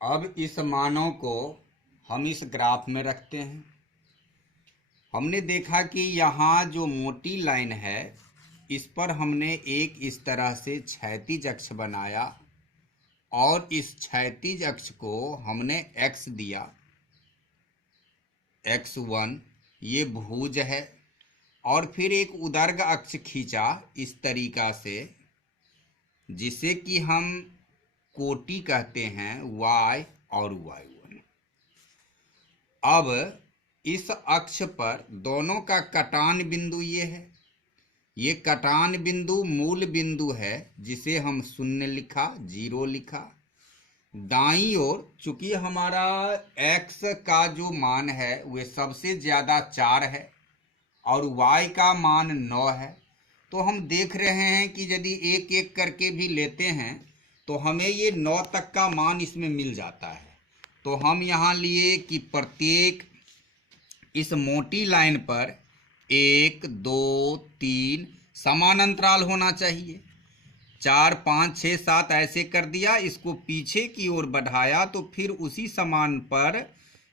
अब इस मानों को हम इस ग्राफ में रखते हैं। हमने देखा कि यहाँ जो मोटी लाइन है इस पर हमने एक इस तरह से क्षैतिज अक्ष बनाया और इस क्षैतिज अक्ष को हमने x दिया, x1 ये भुज है, और फिर एक उदर्ग अक्ष खींचा इस तरीका से जिसे कि हम कोटि कहते हैं, y और y1। अब इस अक्ष पर दोनों का कटान बिंदु ये है। ये कटान बिंदु मूल बिंदु है जिसे हम शून्य लिखा, 0 लिखा। दाईं ओर चूंकि हमारा x का जो मान है वह सबसे ज़्यादा 4 है और y का मान 9 है, तो हम देख रहे हैं कि यदि एक एक करके भी लेते हैं तो हमें ये 9 तक का मान इसमें मिल जाता है। तो हम यहाँ लिए कि प्रत्येक इस मोटी लाइन पर 1 2 3 समान अंतराल होना चाहिए। 4 5 6 7 ऐसे कर दिया, इसको पीछे की ओर बढ़ाया तो फिर उसी समान पर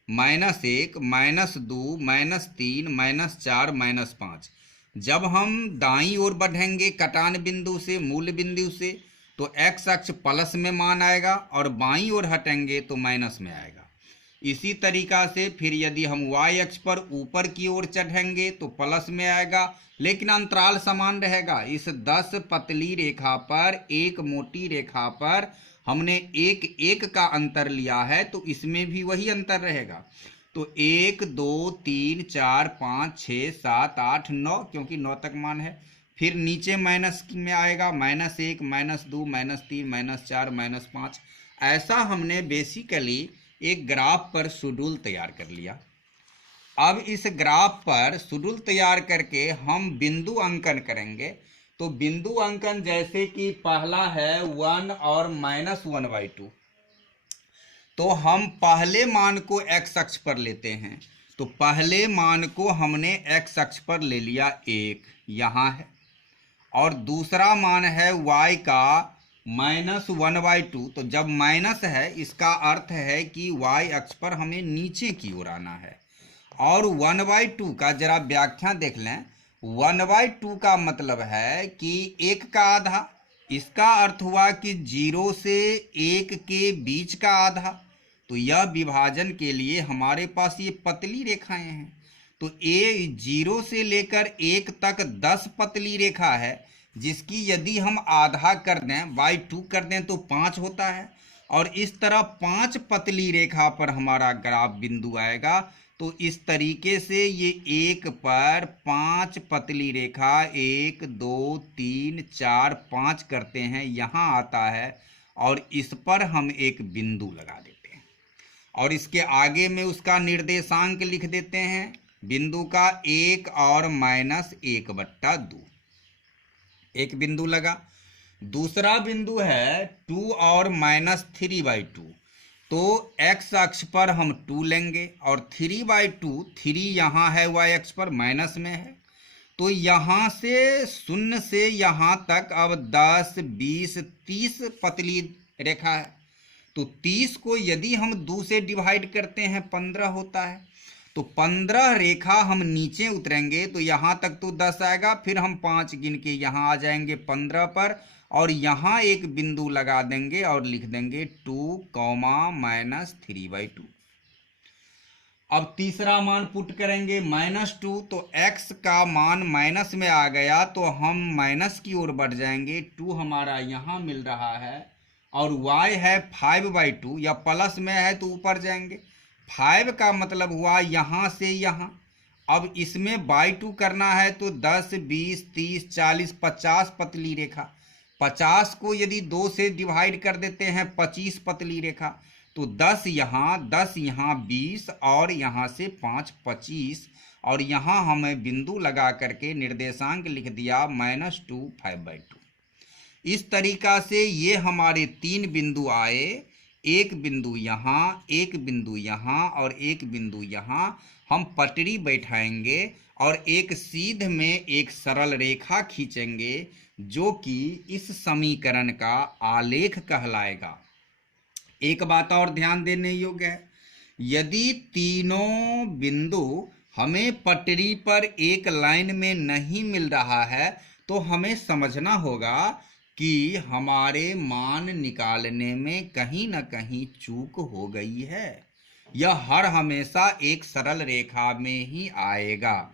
-1 -2 -3 -4 -5। जब हम दाईं ओर बढ़ेंगे कटान बिंदु से, मूल बिंदु से, तो x अक्ष प्लस में मान आएगा और बाईं ओर हटेंगे तो माइनस में आएगा। इसी तरीका से फिर यदि हम y अक्ष पर ऊपर की ओर चढ़ेंगे तो प्लस में आएगा, लेकिन अंतराल समान रहेगा। इस 10 पतली रेखा पर, एक मोटी रेखा पर हमने एक एक का अंतर लिया है, तो इसमें भी वही अंतर रहेगा। तो 1 2 3 4 5 6 7 8 9, क्योंकि 9 तक मान है। फिर नीचे माइनस में आएगा, -1 -2 -3 -4 -5। ऐसा हमने बेसिकली एक ग्राफ पर शेड्यूल तैयार कर लिया। अब इस ग्राफ पर शेड्यूल तैयार करके हम बिंदु अंकन करेंगे। तो बिंदु अंकन जैसे कि पहला है 1 और -1/2, तो हम पहले मान को x अक्ष पर लेते हैं। तो पहले मान को हमने x अक्ष पर ले लिया, 1 यहाँ है, और दूसरा मान है y का -1/2। तो जब माइनस है इसका अर्थ है कि y अक्ष पर हमें नीचे की ओर आना है। और 1/2 का जरा व्याख्या देख लें। 1/2 का मतलब है कि 1 का आधा। इसका अर्थ हुआ कि 0 से 1 के बीच का आधा। तो यह विभाजन के लिए हमारे पास ये पतली रेखाएं हैं। तो 0 से लेकर 1 तक 10 पतली रेखा है, जिसकी यदि हम आधा कर दें, बाई 2 कर दें तो 5 होता है। और इस तरह 5 पतली रेखा पर हमारा ग्राफ बिंदु आएगा। तो इस तरीके से ये 1 पर 5 पतली रेखा, 1 2 3 4 5 करते हैं, यहाँ आता है और इस पर हम एक बिंदु लगा देते हैं और इसके आगे में उसका निर्देशांक लिख देते हैं। बिंदु का 1 और -1/2, एक बिंदु लगा। दूसरा बिंदु है 2 और -3/2। तो x अक्ष पर हम 2 लेंगे और 3/2, 3 यहाँ है y अक्ष पर, माइनस में है। तो यहाँ से 0 से यहाँ तक अब 10 20 30 पतली रेखा है। तो 30 को यदि हम 2 से डिवाइड करते हैं 15 होता है। तो 15 रेखा हम नीचे उतरेंगे तो यहाँ तक तो 10 आएगा, फिर हम 5 गिन के यहाँ आ जाएंगे 15 पर और यहाँ एक बिंदु लगा देंगे और लिख देंगे 2, -3/2। अब तीसरा मान पुट करेंगे -2। तो x का मान माइनस में आ गया तो हम माइनस की ओर बढ़ जाएंगे। 2 हमारा यहाँ मिल रहा है और y है 5/2, या प्लस में है तो ऊपर जाएंगे। 5 का मतलब हुआ यहाँ से यहाँ। अब इसमें बाई 2 करना है तो 10 20 30 40 50 पतली रेखा। 50 को यदि 2 से डिवाइड कर देते हैं 25 पतली रेखा। तो 10 यहाँ 20 और यहाँ से 5 25, और यहाँ हमें बिंदु लगा करके निर्देशांक लिख दिया -2 5/2। इस तरीका से ये हमारे 3 बिंदु आए, एक बिंदु यहाँ, एक बिंदु यहाँ और एक बिंदु यहाँ। हम पटरी बैठाएंगे और एक सीध में एक सरल रेखा खींचेंगे जो कि इस समीकरण का आलेख कहलाएगा। एक बात और ध्यान देने योग्य है, यदि तीनों बिंदु हमें पटरी पर एक लाइन में नहीं मिल रहा है तो हमें समझना होगा कि हमारे मान निकालने में कहीं ना कहीं चूक हो गई है। यह हर हमेशा एक सरल रेखा में ही आएगा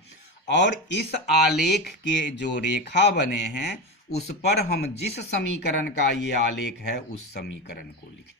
और इस आलेख के जो रेखा बने हैं उस पर हम जिस समीकरण का ये आलेख है उस समीकरण को लिख दिया।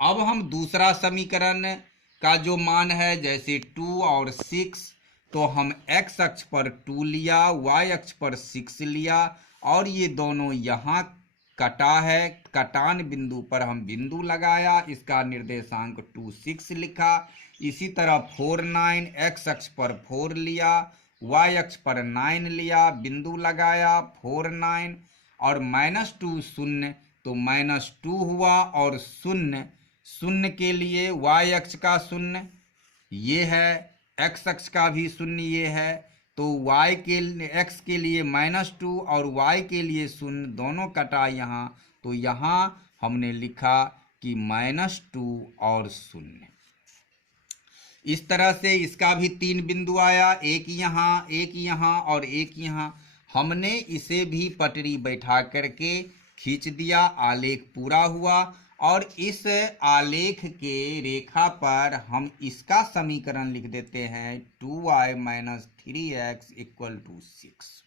अब हम दूसरा समीकरण का जो मान है, जैसे 2 और 6, तो हम x अक्ष पर 2 लिया, y अक्ष पर 6 लिया और ये दोनों यहाँ कटा है। कटान बिंदु पर हम बिंदु लगाया, इसका निर्देशांक 2 6 लिखा। इसी तरह 4 9, x अक्ष पर 4 लिया, y अक्ष पर 9 लिया, बिंदु लगाया 4 9 और -2 0, तो -2 हुआ और 0 0 के लिए y अक्ष का 0 ये है, x अक्ष का भी 0 ये है, तो y के x के लिए -2 और y के लिए 0 दोनों कटा यहाँ, तो यहाँ हमने लिखा कि -2 और 0। इस तरह से इसका भी 3 बिंदु आया, एक यहाँ और एक यहाँ। हमने इसे भी पटरी बैठा करके खींच दिया, आलेख पूरा हुआ और इस आलेख के रेखा पर हम इसका समीकरण लिख देते हैं 2y - 3x = 6।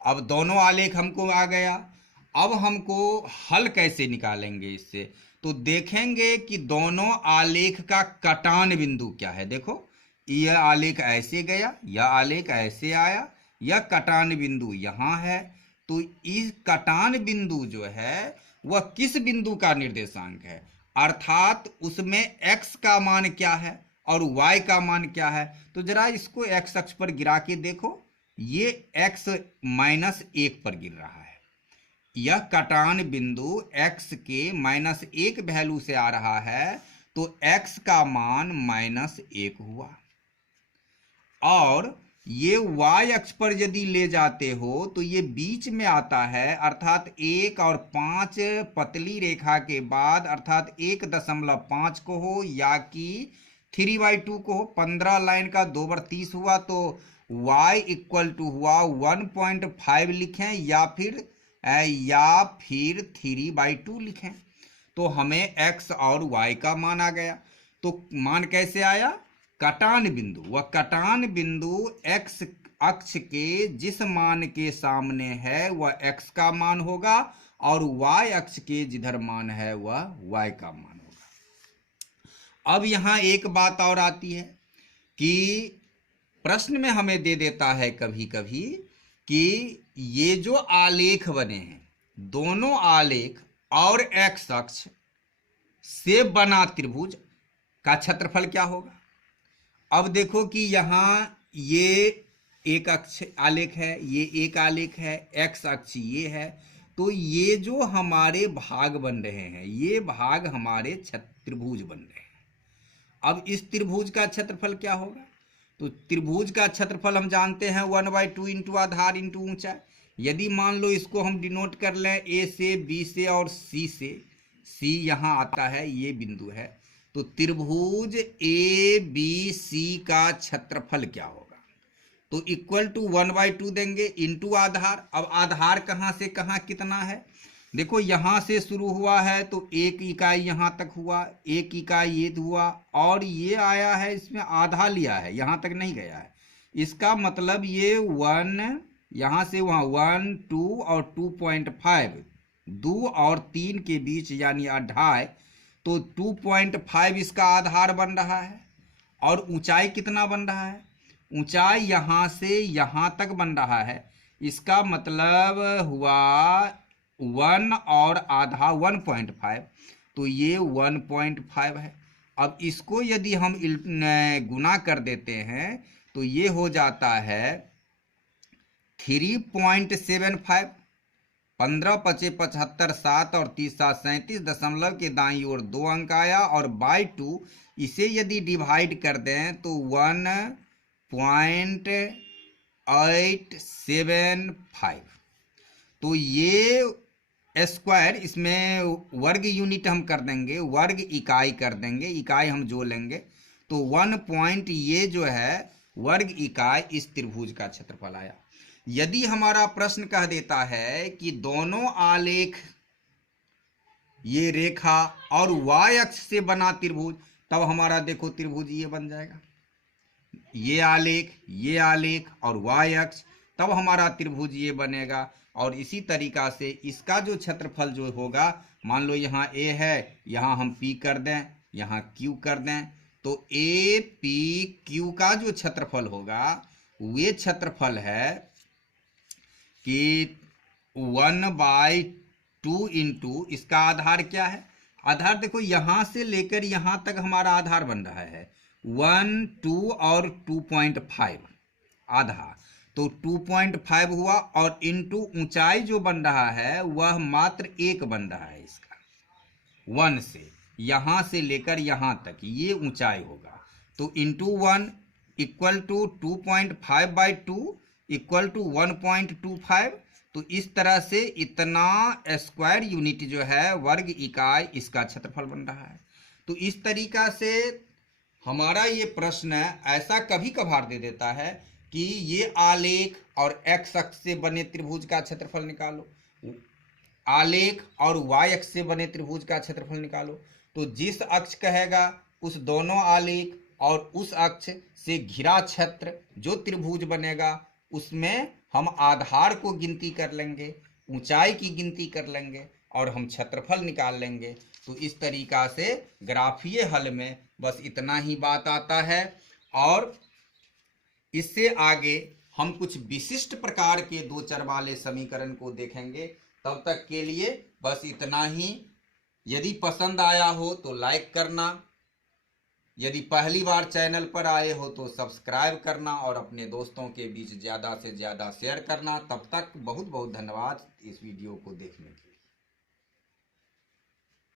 अब दोनों आलेख हमको आ गया। अब हमको हल कैसे निकालेंगे इससे, तो देखेंगे कि दोनों आलेख का कटान बिंदु क्या है। देखो यह आलेख ऐसे गया, यह आलेख ऐसे आया, यह कटान बिंदु यहाँ है, तो इस कटान बिंदु जो है वह किस बिंदु का निर्देशांक है, अर्थात उसमें x का मान क्या है और y का मान क्या है। तो जरा इसको x अक्ष पर गिरा के देखो, ये x -1 पर गिर रहा है। यह कटान बिंदु x के -1 वैल्यू से आ रहा है, तो x का मान -1 हुआ। और ये y अक्ष पर यदि ले जाते हो तो ये बीच में आता है, अर्थात 1 और 5 पतली रेखा के बाद, अर्थात 1.5 को हो या कि 3/2 को हो। 15 लाइन का 2 बार 30 हुआ, तो y = हुआ 1.5 लिखें या फिर 3/2 लिखें। तो हमें x और y का मान आ गया। तो मान कैसे आया, कटान बिंदु, वह कटान बिंदु x अक्ष के जिस मान के सामने है वह x का मान होगा और y अक्ष के जिधर मान है वह y का मान होगा। अब यहाँ एक बात और आती है कि प्रश्न में हमें दे देता है कभी कभी कि ये जो आलेख बने हैं, दोनों आलेख और x अक्ष से बना त्रिभुज का क्षेत्रफल क्या होगा। अब देखो कि यहाँ ये एक अक्ष आलेख है, ये एक आलेख है, x अक्ष ये है, तो ये जो हमारे भाग बन रहे हैं ये भाग हमारे त्रिभुज बन रहे हैं। अब इस त्रिभुज का क्षेत्रफल क्या होगा, तो त्रिभुज का क्षेत्रफल हम जानते हैं 1/2 × आधार × ऊंचाई। यदि मान लो इसको हम डिनोट कर लें a से, b से और c से, c यहाँ आता है, ये बिंदु है, तो त्रिभुज ABC का क्षेत्रफल क्या होगा, तो = 1/2 देंगे इंटू आधार। अब आधार कहाँ से कहाँ कितना है, देखो यहाँ से शुरू हुआ है तो 1 इकाई यहाँ तक हुआ, 1 इकाई ये हुआ और ये आया है, इसमें आधा लिया है, यहाँ तक नहीं गया है। इसका मतलब ये 1 यहाँ से वहाँ 1 2 और 2.5, 2 और 3 के बीच यानी 2.5, तो 2.5 इसका आधार बन रहा है। और ऊंचाई कितना बन रहा है, ऊंचाई यहाँ से यहाँ तक बन रहा है, इसका मतलब हुआ 1 और आधा 1.5, तो ये 1.5 है। अब इसको यदि हम गुना कर देते हैं तो ये हो जाता है 3.75, 15 × 5 = 75, 7 और 3 7 37, दशमलव के दाईं ओर 2 अंक आया और बाई 2 इसे यदि डिवाइड कर दें तो 1.875, तो ये स्क्वायर, इसमें वर्ग यूनिट हम कर देंगे, वर्ग इकाई कर देंगे, इकाई हम जो लेंगे तो 1 पॉइंट ये जो है वर्ग इकाई इस त्रिभुज का क्षेत्रफल आया। यदि हमारा प्रश्न कह देता है कि दोनों आलेख ये रेखा और y अक्ष से बना त्रिभुज, तब हमारा देखो त्रिभुज ये बन जाएगा, ये आलेख और y अक्ष, तब हमारा त्रिभुज ये बनेगा। और इसी तरीका से इसका जो क्षेत्रफल जो होगा, मान लो यहाँ a है, यहाँ हम p कर दें, यहाँ q कर दें, तो a p q का जो क्षेत्रफल होगा वे क्षेत्रफल है कि 1/2 इंटू इसका आधार क्या है, आधार देखो यहाँ से लेकर यहाँ तक हमारा आधार बन रहा है 1, 2 और 2.5 आधार, तो 2.5 हुआ, और इंटू ऊंचाई जो बन रहा है वह मात्र 1 बन रहा है इसका, 1 से यहाँ से लेकर यहाँ तक ये ऊंचाई होगा, तो into 1 equal to 2.5/2 equal to 1.25। तो इस तरह से इतना स्क्वायर यूनिट जो है वर्ग इकाई इसका क्षेत्रफल बन रहा है। तो इस तरीका से हमारा ये प्रश्न ऐसा कभी कभार दे देता है कि ये आलेख और एक्स अक्ष से बने त्रिभुज का क्षेत्रफल निकालो, आलेख और y अक्ष से बने त्रिभुज का क्षेत्रफल निकालो। तो जिस अक्ष कहेगा उस दोनों आलेख और उस अक्ष से घिरा क्षेत्र जो त्रिभुज बनेगा उसमें हम आधार को गिनती कर लेंगे, ऊंचाई की गिनती कर लेंगे और हम क्षेत्रफल निकाल लेंगे। तो इस तरीका से ग्राफीय हल में बस इतना ही बात आता है, और इससे आगे हम कुछ विशिष्ट प्रकार के दो चर वाले समीकरण को देखेंगे। तब तक के लिए बस इतना ही। यदि पसंद आया हो तो लाइक करना, यदि पहली बार चैनल पर आए हो तो सब्सक्राइब करना और अपने दोस्तों के बीच ज़्यादा से ज़्यादा शेयर करना। तब तक बहुत बहुत धन्यवाद इस वीडियो को देखने के लिए।